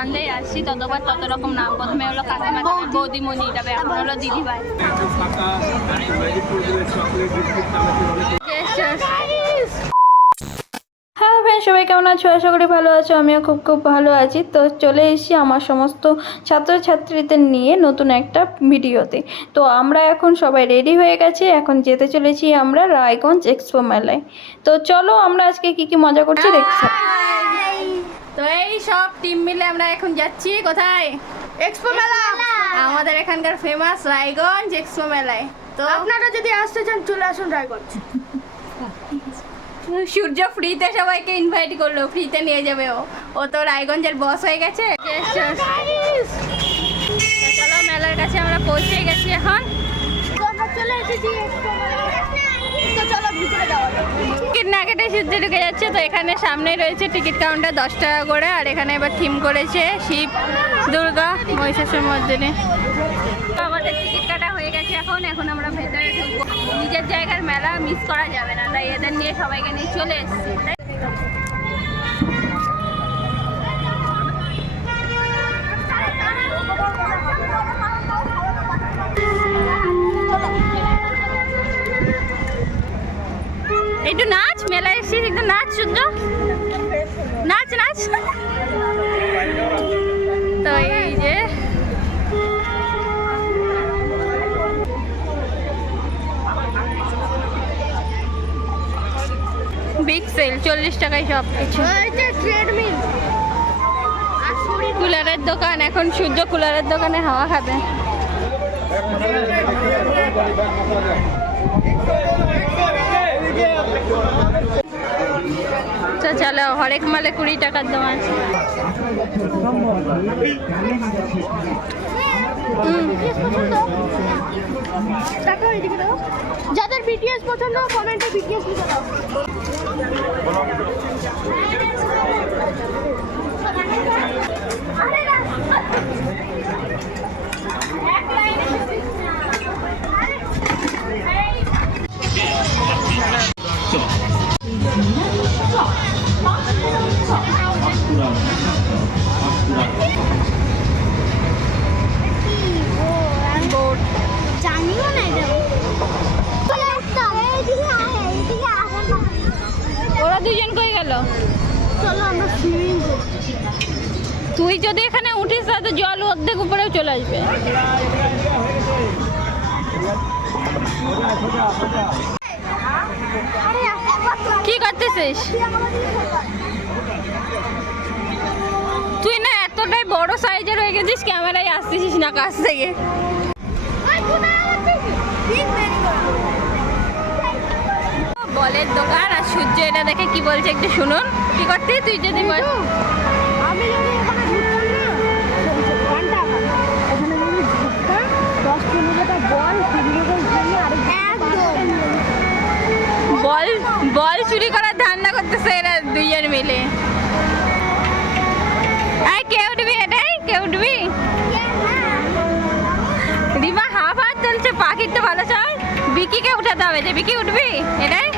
দোকান দিয়ে আসছি ততবার তত রকম নাম। প্রথমে হলো কাকিমা, তারপর বৌদিমণি, তারপরে এখন হলো দিদিভাই। হ্যাঁ ফ্রেন্ড, সবাই কেমন আছো? আশা করি ভালো আছো। আমিও খুব খুব ভালো আছি। তো চলে এসেছি আমার সমস্ত ছাত্রছাত্রীদের নিয়ে নতুন একটা ভিডিওতে। তো আমরা এখন সবাই রেডি হয়ে গেছি, এখন যেতে চলেছি আমরা রায়গঞ্জ এক্সপো মেলায়। তো চলো আমরা আজকে কি কি মজা করছি দেখছি। তো এই সব টিম মিলে আমরা এখন যাচ্ছি কোথায়? এক্সপো মেলা। আমাদের এখানকার ফেমাস রায়গঞ্জ এক্সপো মেলায়। তো আপনারা যদি আসতে চান চলে আসুন রায়গঞ্জ। সূর্য ফ্রিতে সবাইকে ইনভাইট করলো, ফ্রিতে নিয়ে যাবে ও তো রায়গঞ্জের বস হয়ে গেছে। চলো মেলার কাছে আমরা পৌঁছে গেছি এখন। চলে এসেছি এক্সপো মেলায়। তো চলো ভিতরে যাওয়া যাক। টিকিট না কেটে সূর্য ঢুকে যাচ্ছে। তো এখানে সামনে রয়েছে টিকিট কাউন্টার 10 টাকা করে। আর এখানে এবার থিম করেছে শিব, দুর্গা, মহিষাসুর মর্দিনী। আমাদের টিকিট কাটা হয়ে গেছে এখন আমরা ভেতরে ঢুকবো। নিজের জায়গার মেলা মিস করা যাবে না, তাই এদের নিয়ে সবাইকে নিয়ে চলে এসেছি। একটু নাচ, মেলায় এসেছিস, একটু নাচ সূর্য, নাচ নাচ। তো এই যে বিগ সেল, 40 টাকায় সব কিছু। ট্রেডমিল, কুলারের দোকান, এখন সূর্য কুলারের দোকানে হাওয়া খাবে। তো চলো, হরেক মালে 20 টাকার দাম আছে। যাদের বিটিএস পছন্দ কমেন্টে বিটিএস লিখে দাও। জানিও না ওরা দুজন কই গেল? চলো আমরা সুইমিং করছি। তুই যদি এখানে উঠিস তাহলে জল অর্ধেক উপরেও চলে আসবে। কি করতেছিস তুই? না এতটাই বড় সাইজের হয়ে গেছিস, ক্যামেরায় আসতেছিস না কাছ থেকে। বলের দোকান আর সূর্য এটা দেখে কি বলছে একটু শুনুন। কি করতে তুই যদি বল? আমি যদি এখানে ঢুকতাম না, ঘন্টা এখানে যদি ঢুকতাম 10-15টা বল চুরি করে জন্য বল চুরি করার ধান্দা করতেছে এরা দুইজন মিলে। কে উঠবি এটাই? কে উঠবি? রিমা হাফ হাত চলছে, পাখির তো ভালো চাই। বিকিকে উঠাতে হবে, যে বিকি উঠবি এটাই।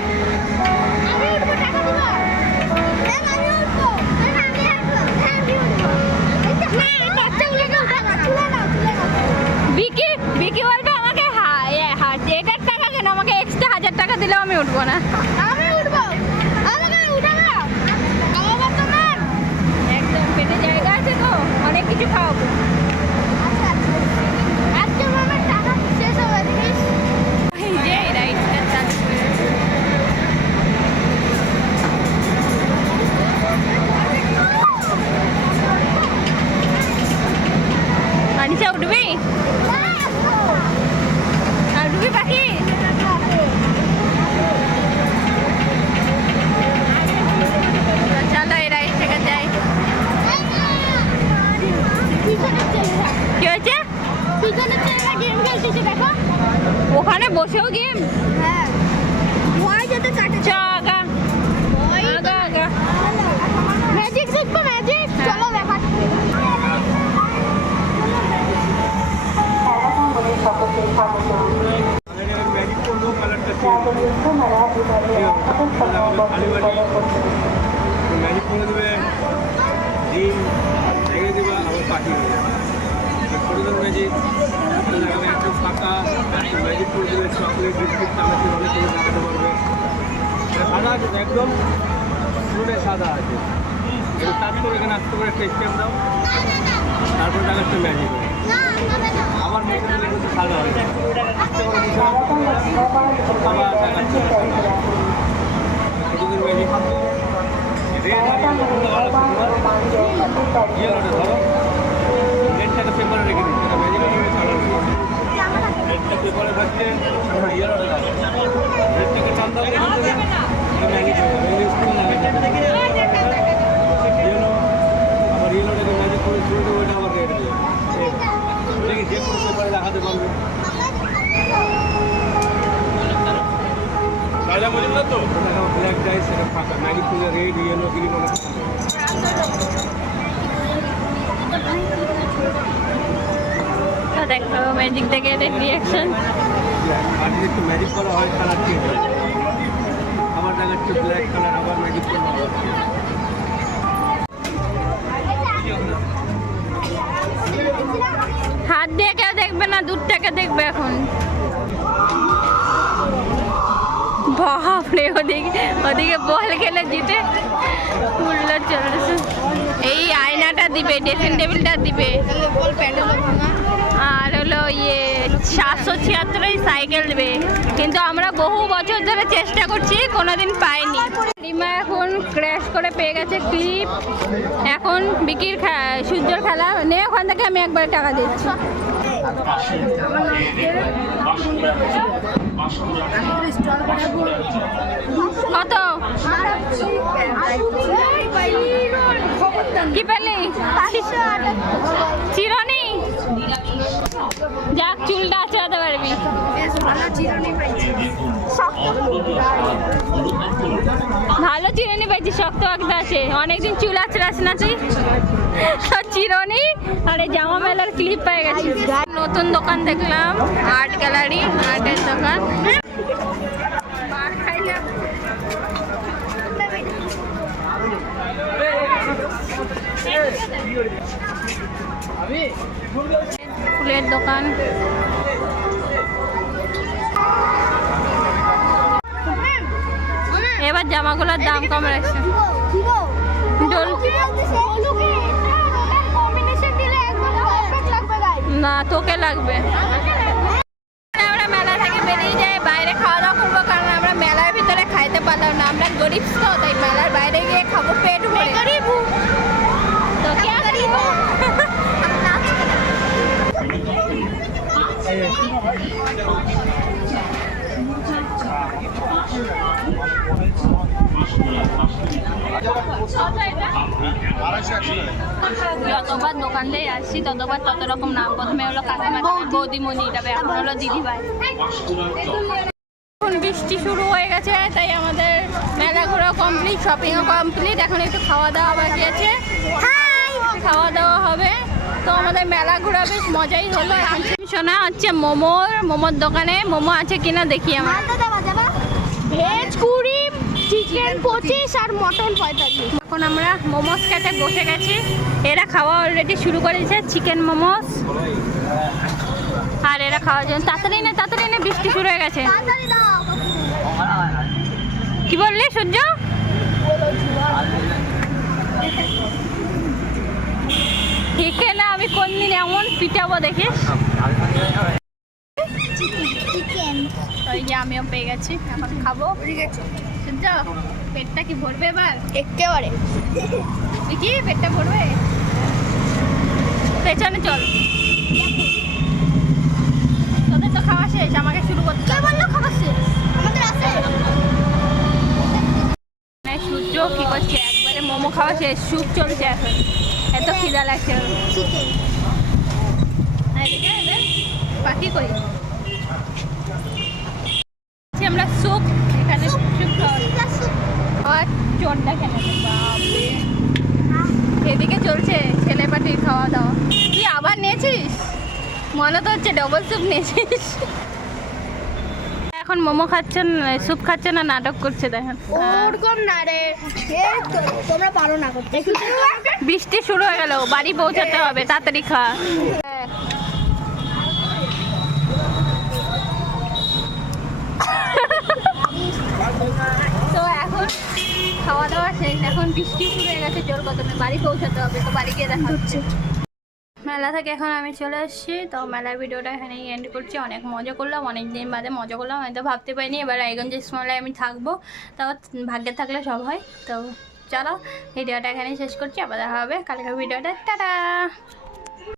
বিকি বলবে আমাকে এটার টাকা কেন, আমাকে এক্সট্রা 1000 টাকা দিলেও আমি উঠবো না। আমি উঠবো, আমাকে উঠাবে না। আমার তোমার একদম পেটে জায়গা আছে তো, অনেক কিছু খাওয়াবো। আজকে আমার টাকা শেষ হবে দেখিস। এই যে রাইডটা চালু করে করে দেবে, চকলেট বিস্কিট চানাচুর অনেক কিছু দেখাতে পারবে। সাদা আছে একদম পুরোটাই সাদা আছে। এবার টাচ করে এখানে আসতে করে একটা স্টেপ দাও, তারপরে দেখাচ্ছে ম্যাজিক হয়ে আবার মেঘ দিলে কিন্তু সাদা হয়ে যায়। আবার দেখাচ্ছে ম্যাজিক রেড ইয়েলোটা ধরো, রেডটাকে পেপারে রেখে দিচ্ছি, এটা ম্যাজিক কালার রেডটা পেপারে থাকছে, ইয়েলোটা ধরো, রেডটাকে টান দাও ম্যাজিক স্কুল লাগে ইয়েলো, আবার ইয়েলোটাকে ম্যাজিক করে ছুড়ে দেবো, এটা আবার রেড দেবে। দেখি যে কোনো পেপারে দেখাতে পারবে। ব্ল্যাক ডাইস এটা ফাঁকা, ম্যাজিক করে রেড ইয়েলো গ্রিন অনেক দেখো ম্যাজিক দেখে এদের রিয়াকশন। আর যদি একটু ম্যাজিক করা হয় কালার চেঞ্জ হয়, আবার দেখাচ্ছে ব্ল্যাক কালার, আবার ম্যাজিক করবো আবার হাত দিয়ে কেউ দেখবে না, দূর থেকে দেখবে এখন। বাপরে, ওদিকে ওদিকে বল খেলে জিতে উল্লো চলেছে। এই আয়নাটা দিবে, ড্রেসিং টেবিলটা দিবে, আর হলো 776 সাইকেল দেবে। কিন্তু আমরা বহু বছর ধরে চেষ্টা করছি, কোনোদিন পাইনি। রিমা এখন ক্র্যাশ করে পেয়ে গেছে ক্লিপ। এখন বিকির সূর্যর খেলা নে, ওখান থেকে আমি একবার টাকা দিচ্ছি। কত কি পেলি? চিরনি, যাক চুলটা আঁচড়াতে পারবি। ভালো চিরনি পাইছি, শক্ত একটা আছে। অনেকদিন চুল আঁচড়াস না তুই। চিরনি আর এই জামা মেলার ক্লিপ পেয়ে গেছি। নতুন দোকান দেখলাম, আর্ট গ্যালারি, আর্টের দোকান। ফুলের দোকান, এবার জামাগুলোর দাম কম রাখছে। না তোকে লাগবে। আমরা মেলা থেকে বেরিয়ে যাই, বাইরে খাওয়া দাওয়া করবো, কারণ আমরা মেলার ভিতরে খাইতে পারলাম না। আমরা গরিব তো, তাই মেলার বাইরে গিয়ে খাবো পেট ভরে। তো কি যতবার দোকান দিয়ে আসছি ততবার তত রকম নাম। প্রথমে হলো কাকিমা, বৌদিমণি, তবে এখন হলো দিদিভাই। এখন বৃষ্টি শুরু হয়ে গেছে, তাই আমাদের মেলা ঘোরা কমপ্লিট, শপিংও কমপ্লিট। এখন একটু খাওয়া দাওয়া বাকি আছে, খাওয়া দাওয়া হবে। তো আমাদের মেলা ঘোরা বেশ মজাই হলো। এখন শোনা হচ্ছে মোমোর দোকানে মোমো আছে কিনা দেখি। আমার ভেজ 20, চিকেন 25 আর মটন 45। এখন আমরা মোমোস খেতে বসে গেছি। এরা খাওয়া অলরেডি শুরু করেছে, চিকেন মোমোস। আর এরা খাওয়ার জন্য তাড়াতাড়ি না, বৃষ্টি শুরু হয়ে গেছে। কি বললি সূর্য? ঠিক না, আমি কোনদিন এমন পিটাবো দেখিস। আমিও পেয়ে গেছি, এখন খাবো। সূর্য, পেটটা কি ভরবে এবার? একেবারে কি পেটটা ভরবে? পেছনে চল, তোদের তো খাওয়া শেষ, আমাকে শুরু করতে। কে বললো খাওয়া শেষ? আমাদের আছে। সূর্য কি করছে? একবারে মোমো খাওয়া শেষ, স্যুপ চলছে এখন। এত খিদা লাগছে। চিকেন বাকি করি আমরা স্যুপ, এখানে স্যুপ খাওয়া। আর চোরটা কেন বাপরে, এদিকে চলছে ছেলে পাটির খাওয়া দাওয়া। তুই আবার নিয়েছিস? মনে তো হচ্ছে ডবল স্যুপ নিয়েছিস। এখন মোমো খাচ্ছেন, স্যুপ খাচ্ছে না, নাটক করছে দেখেন। ওরকম না রে, তোমরা পারো না করতে। বৃষ্টি শুরু হয়ে গেল, বাড়ি পৌঁছাতে হবে, তাড়াতাড়ি খা। গাইস এখন বৃষ্টি শুরু হয়ে গেছে জোর কদমে, বাড়ি পৌঁছাতে হবে, তো বাড়ি গিয়ে দেখা হচ্ছে। মেলা থেকে এখন আমি চলে আসছি, তো মেলার ভিডিওটা এখানেই এন্ড করছি। অনেক মজা করলাম, অনেক দিন বাদে মজা করলাম, আমি তো ভাবতে পারিনি এবার রায়গঞ্জের মেলায় আমি থাকবো, তাও ভাগ্যে থাকলে সব হয়। তো চলো ভিডিওটা এখানেই শেষ করছি, আবার দেখা হবে কালকের ভিডিওটা। টাটা।